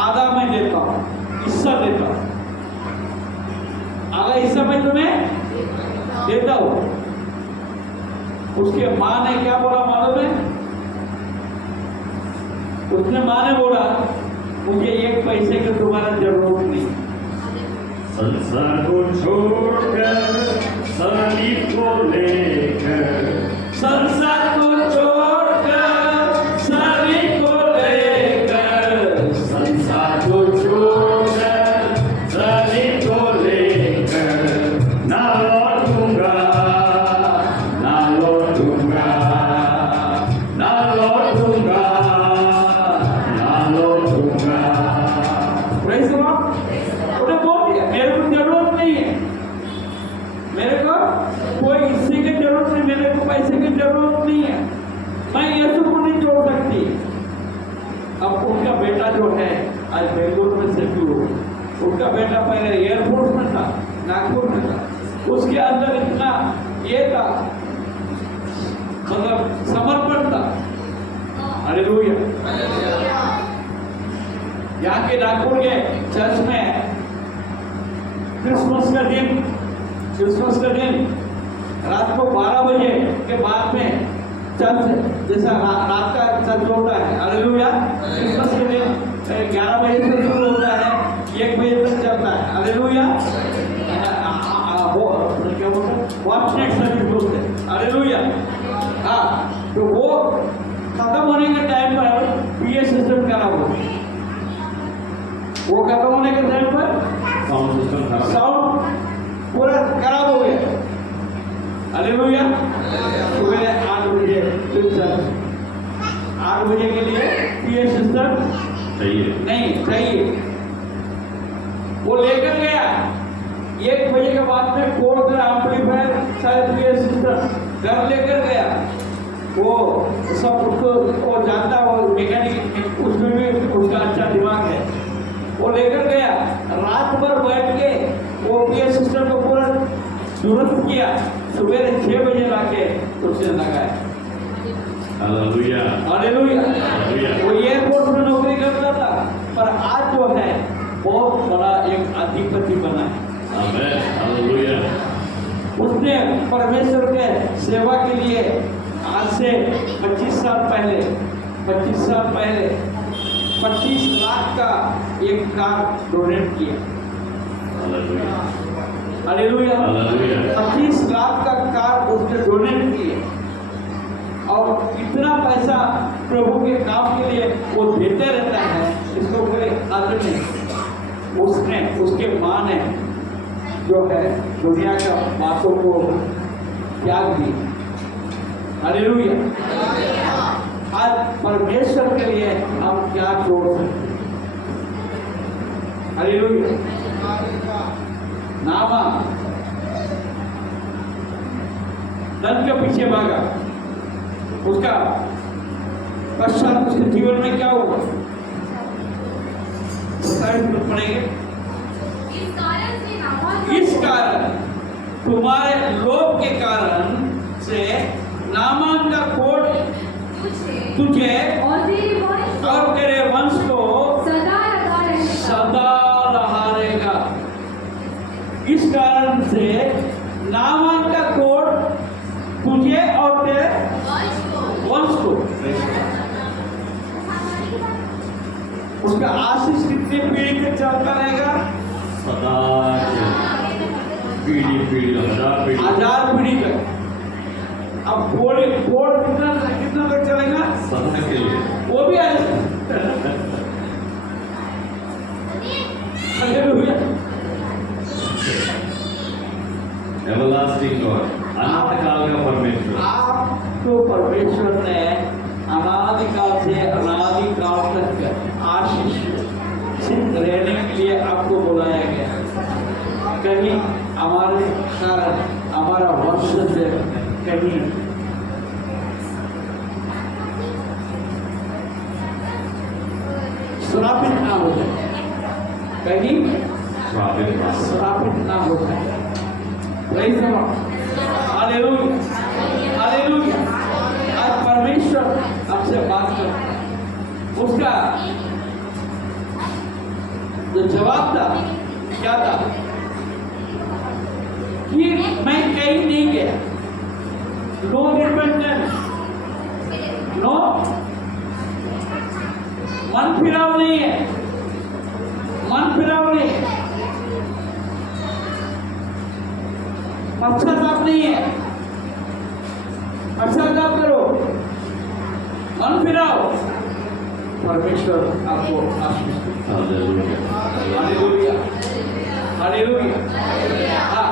आधा मैं देता हूँ, हिस्सा देता हूँ, आधा हिस्सा मैं तुम्हें देता हूँ। उसके मां ने क्या बोला मालूम है? उसने मां ने बोला मुझे 1 पैसे की तुम्हारा जरूरत नहीं। संसार को छोड़कर, सलीब को लेकर, संसार को छोड़कर, सलीब को लेकर, संसार को छोड़कर, सलीब को लेकर, ना लौटूंगा, ना लौटूंगा, ना लौटूंगा, ना लौटूंगा। Praise God. उन्हें बोल दिया मेरे को जरूरत नहीं है, मेरे को कोई हिस्से की जरूरत नहीं, मेरे को पैसे की जरूरत नहीं है, मैं यीशु को नहीं छोड़ सकती। अब उनका बेटा जो है आज बेंगलोर में सेटल हो, उनका बेटा पहले एयरपोर्ट में था, नागपुर में था, उसके अंदर इतना ये था, मतलब समर्पण था, हालेलुया। यहाँ के नागपुर के चर्च में क्रिसमस का दिन रात को 12 बजे के बाद में चर्च जैसा रात का चर्च होता है, हालेलुया। क्रिसमस के दिन 11 बजे से शुरू होता है, 1 बजे तक चलता है, हालेलुया। वो क्या बोलते हैं? वॉच नाइट सर्विस बोलते हैं, हालेलुया। हाँ, तो वो खत्म होने के टाइम पर पीए सिस्टम खराब हो गया। वो खत्म होने के टाइम पर साउंड सिस्टम खराब, साउंड पूरा खराब हो गया, हालेलुया। सुबह 8 बजे फिर चर्च, 8 बजे के लिए पीए सिस्टम चाहिए, नहीं चाहिए। वो लेकर गया 1 बजे के बाद में कोड कर एम्पलीफायर शायद पीए सिस्टम घर लेकर गया। वो सब उसको वो जानता, वो मैकेनिक, उसमें भी उसका अच्छा दिमाग है। वो लेकर गया, रात भर बैठ के वो पीए सिस्टम को पूरा दुरुस्त किया, सुबह 6 बजे लाके उसने लगाया। हालेलुया। हालेलुया। हालेलुया। वो एयरपोर्ट में नौकरी करता था, पर आज जो है बहुत बड़ा एक अधिपति बना है। आमेन। हालेलुया। उसने परमेश्वर के सेवा के लिए आज से 25 साल पहले 25 लाख का एक कार डोनेट किया। हालेलुया। हालेलुया। हालेलुया। 25 लाख का कार उसने डोनेट किए, और इतना पैसा प्रभु के काम के लिए वो देते रहता है, इसको कोई हद नहीं। उसने, उसके माँ ने जो है दुनिया का बातों को त्याग दी। हालेलुया। आज परमेश्वर के लिए हम क्या छोड़ सकते हैं? हालेलुया। नामा धन के पीछे भागा, उसका पश्चात उसके जीवन में क्या हुआ पड़ेंगे। इस कारण तुम्हारे लोभ के कारण से नामान का कोट तुझे और तेरे वंश को सदा रहारेगा। इस कारण से नामान का कोट तुझे और तेरे वंश को, उसका आशीष कितनी पीढ़ी तक चलता रहेगा? सदा पीढ़ी पीढ़ी 1000 पीढ़ी तक। अब कोड कितना तक चलेगा? सदा के लिए। वो भी आज एवरलास्टिंग गॉड, अनंत काल का परमेश्वर। आपको परमेश्वर ने अनादिकाल से अनादिकाल तक आशीष रहने के लिए आपको बुलाया गया। कहीं हमारे कारण हमारा वंश से कहीं श्रापित ना हो जाए, कहीं श्रापित ना हो जाए। हालेलुया। हालेलुया। आज परमेश्वर हमसे बात कर, उसका जो जवाब था क्या था कि मैं कहीं नहीं गया, नो रिपेंटेंस, नो मन फिराव नहीं है, मन फिराव नहीं है, पश्चाताप नहीं है। पश्चाताप करो, मन फिराओ, परमेश्वर आपको आशीष दे। हालेलुया। हालेलुया। हालेलुया। हाँ,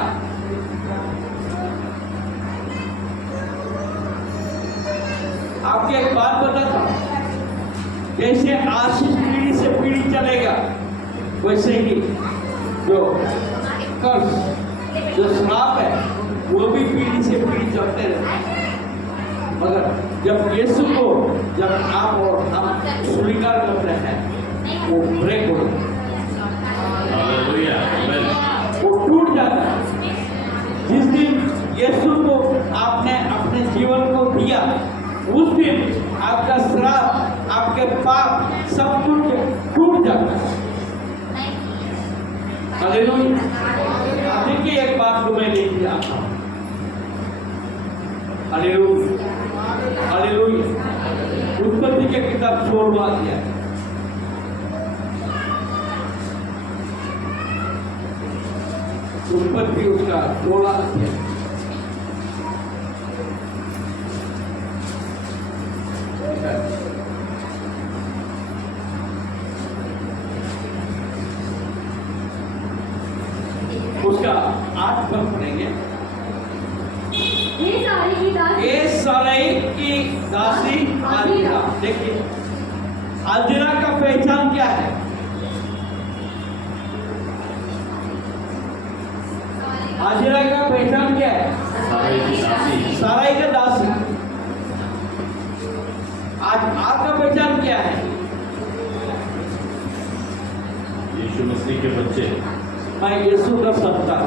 आपको एक बात बताता हूं, जैसे आशीष पीढ़ी से पीढ़ी चलेगा, वैसे ही जो कर्ज, जो श्राप है, वो भी पीढ़ी से पीढ़ी चलते रहते हैं। मगर जब यीशु को जब आप और हम स्वीकार करते हैं, वो ब्रेक हो जाता है, हालेलुया। आमेन। वो टूट जाता है। जिस दिन यीशु को आपने अपने जीवन को दिया, उस दिन आपका श्राप, आपके पाप सब कुछ टूट जाता है। हालेलुया। देखिए एक बात को मैं लेके आता हूं। हालेलुया। हालेलुया। उत्पत्ति के किताब 16वां अध्याय, उत्पत्ति उसका 16वां अध्याय, उसका 8 पद पढ़ेंगे। हे सारी की दासी, ये सराई की दासी हाजिरा। देखिए हाजिरा का पहचान क्या है? हाजिरा का पहचान क्या है? सारे की दासी। सराई का दासी। आज आपका पहचान क्या है? यीशु मसीह के बच्चे। मैं यीशु का संतान।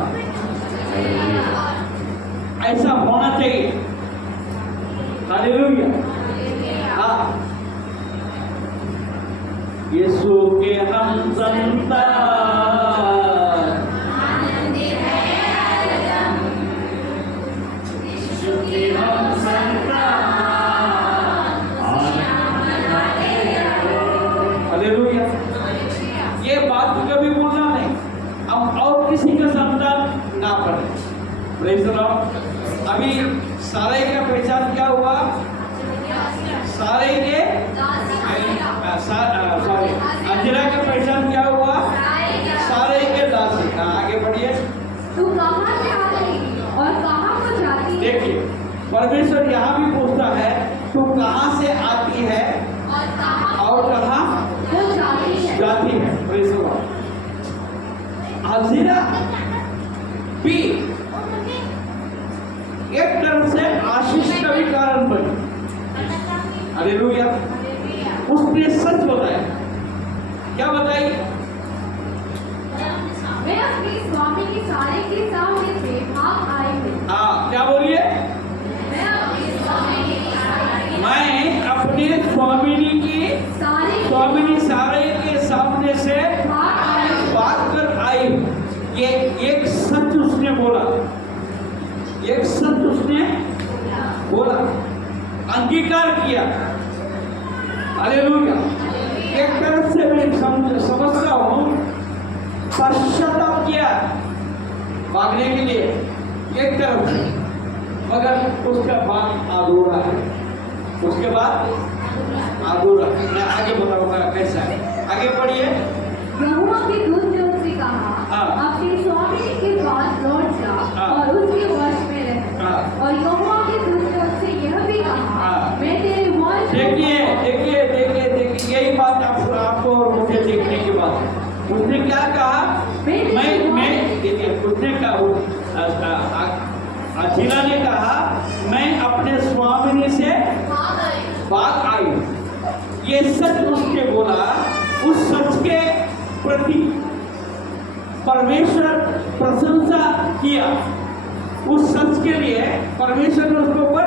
ऐसा होना चाहिए। हालेलुया। हाँ, यीशु के हम संतान। हालेलुया। ये बात कभी बोलना नहीं, हम और किसी का संतान ना बने। Praise the Lord. अभी सारे का पहचान क्या हुआ? सारे के सॉरी, अंजना का पहचान क्या हुआ? सारे के दासी। आगे बढ़िए। तू कहाँ से आ रही और कहाँ को जाती है? देखिए, परमेश्वर यहाँ भी पूछता है, तू कहाँ से आती है और कहाँ वो जाती है। Praise the Lord. अंजना भी एक तरह से आशीष का भी कारण बनी। हालेलुया। उसने सच बताया। क्या बताई? मैं अपने स्वामी की सारे के सामने से भाग आई हूँ। हाँ, क्या बोलिए? मैं अपने स्वामी की मैं अपने स्वामिनी की स्वामिनी सारे के सामने से भाग कर आई। ये एक सच उसने बोला, एक सच उसने बोला, अंगीकार किया। हालेलुया। एक तरह से मैं समझता हूँ, पश्चाताप किया भागने के लिए एक तरफ से, मगर उसका बाद अधूरा है। उसके बाद अधूरा। मैं आगे बताऊंगा कैसा है। आगे पढ़िए। यहोवा के दूत ने उससे कहा, हाँ। अपने स्वामी के पास लौट जा हाँ। और उसके वश में रह। हाँ। और यहोवा के दूत ने उससे यह भी कहा, हाँ। मैं तेरे वश में देखिए देखिए देखिए देखिए, यही बात आपको और मुझे देखने की बात है। उसने क्या कहा? मैं देखिए, उसने कहा, अजीला ने कहा, मैं अपने स्वामिनी से भाग आई। ये सच उसने बोला। उस सच के प्रति परमेश्वर प्रशंसा किया। उस सच के लिए परमेश्वर ने उसके ऊपर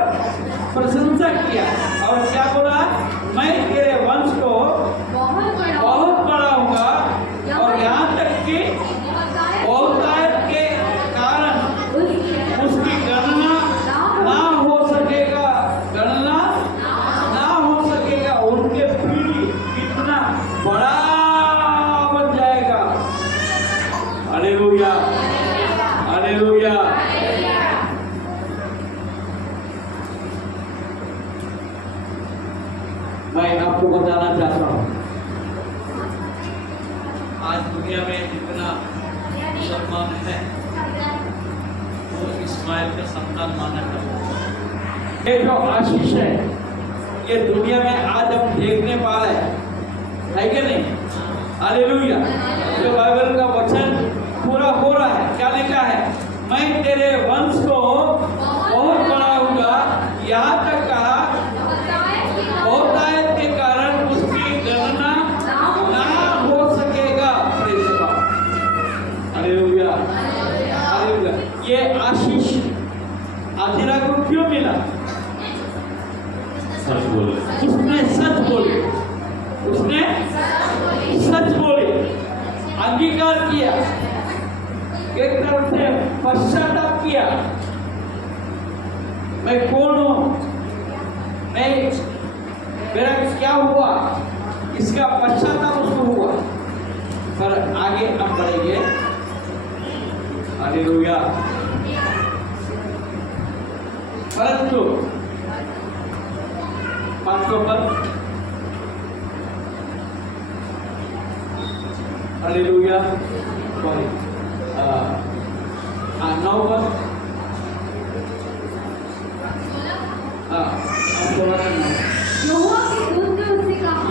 प्रशंसा किया और क्या बोला? मैं तेरे वंश को बहुत बढ़ाऊंगा और यहाँ तक कि बहुतायत के कारण उसकी गणना ना हो सकेगा। गणना ना हो सकेगा। उनके पीढ़ी कितना बड़ा बन जाएगा। हालेलुया। हालेलुया। मैं आपको बताना चाहता हूँ, आज दुनिया में जितना मुसलमान है वो इस्माइल का संतान माना जाता है। ये जो आशीष है, ये दुनिया में आज हम देखने पा रहे हैं, है कि नहीं? हालेलुया। जो बाइबल का वचन पूरा हो रहा है, क्या लिखा है? मैं तेरे वंश को बहुत बढ़ाऊंगा, यहाँ तक कहा बहुतायत के कारण उसकी गणना ना हो सकेगा। Praise the Lord. Hallelujah. Hallelujah. ये आशीष आजिरा को क्यों मिला? सच बोले। उसने सच बोली। उसने सच बोली, अंगीकार किया, एक तरफ से पश्चाताप किया। मैं कौन हूँ? मेरा क्या हुआ? इसका पश्चाताप उसको हुआ। पर आगे हम बढ़ेंगे। हालेलुया। परंतु 500 पर हालेलुया। सॉरी, 9 पर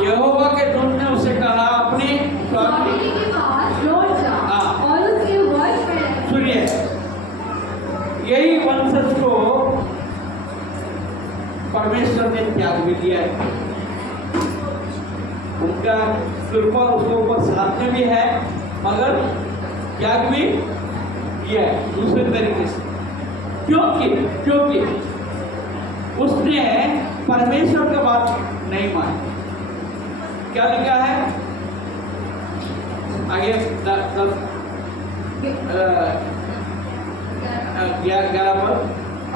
यहोवा के दूत ने उसे कहा, अपने स्वामी के पास लौट जा हाँ। और उसके वश में रह। सुनिए, यही वंशज को परमेश्वर ने त्याग भी दिया है। उनका कृपा उसके ऊपर साथ में भी है, मगर त्याग भी किया है दूसरे तरीके से। क्योंकि उसने परमेश्वर का बात नहीं मानी। क्या लिखा है आगे 11 पर?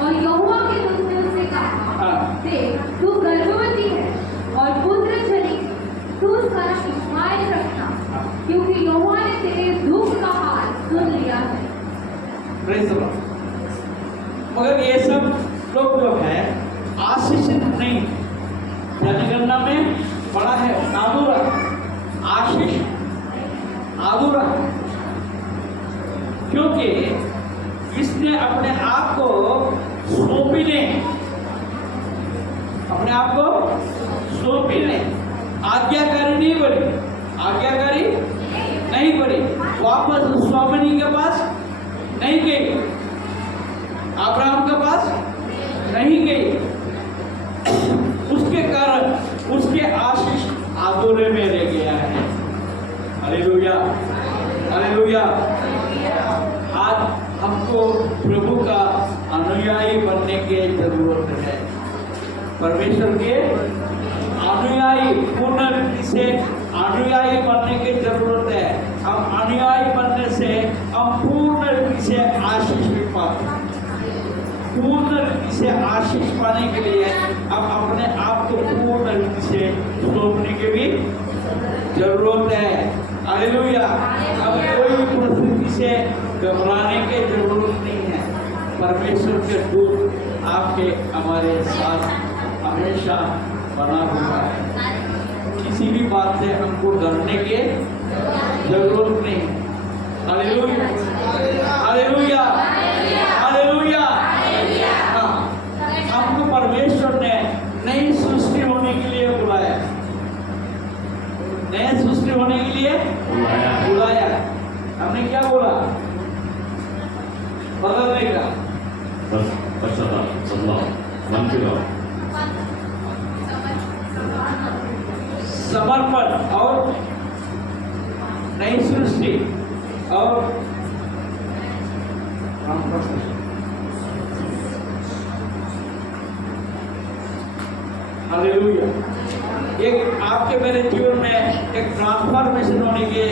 और यहोवा के दूत ने उससे कहा, हाँ। देख, तू गर्भवती है और पुत्र जनेगी, तू उसका नाम इश्माएल रखना, क्योंकि यहोवा ने तेरे दुख का हाल सुन लिया है। Praise the Lord। मगर ये सब लोग जो है आशीषित नहीं, जनगणना में बड़ा है अधूरा, आशीष अधूरा, क्योंकि इसने अपने आप को सौंपी ने, अपने आप को सौंपी ने, आज्ञाकारी नहीं बनी, आज्ञाकारी नहीं बनी, वापस स्वामिनी के पास नहीं गई, अब्राहम के पास नहीं गई। उसके कारण उसके आशीष अधूरे में रह गया है। Hallelujah, hallelujah. आज हमको प्रभु का अनुयायी बनने की जरूरत है। परमेश्वर के अनुयायी, पूर्ण रीति से अनुयायी बनने की जरूरत है। हम अनुयायी बनने से हम पूर्ण रीति से आशीष पाते हैं। पूर्ण रीति से आशीष पाने के लिए अब अपने आप को पूर्ण रीति से सौंपने की भी जरूरत है। हालेलुया। अब कोई भी परिस्थिति से घबराने की जरूरत नहीं है। परमेश्वर के दूत आपके हमारे साथ हमेशा बना हुआ है। किसी भी बात से हमको डरने की जरूरत नहीं है। Hallelujah, hallelujah, hallelujah. हाँ, हमको परमेश्वर ने नई सृष्टि होने के लिए बुलाया, नए सृष्टि होने के लिए बुलाया। हमने क्या बोला? बदलने का, समर्पण और नई सृष्टि और हालेलुया। एक आपके मेरे जीवन में एक ट्रांसफॉर्मेशन होने की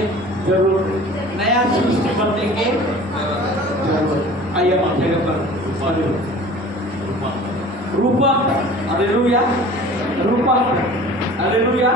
जरूरत है, नया सृष्टि बनने की जरूरत। आइए हम जगह पर रूपक, हालेलुया, रूपक, हालेलुया।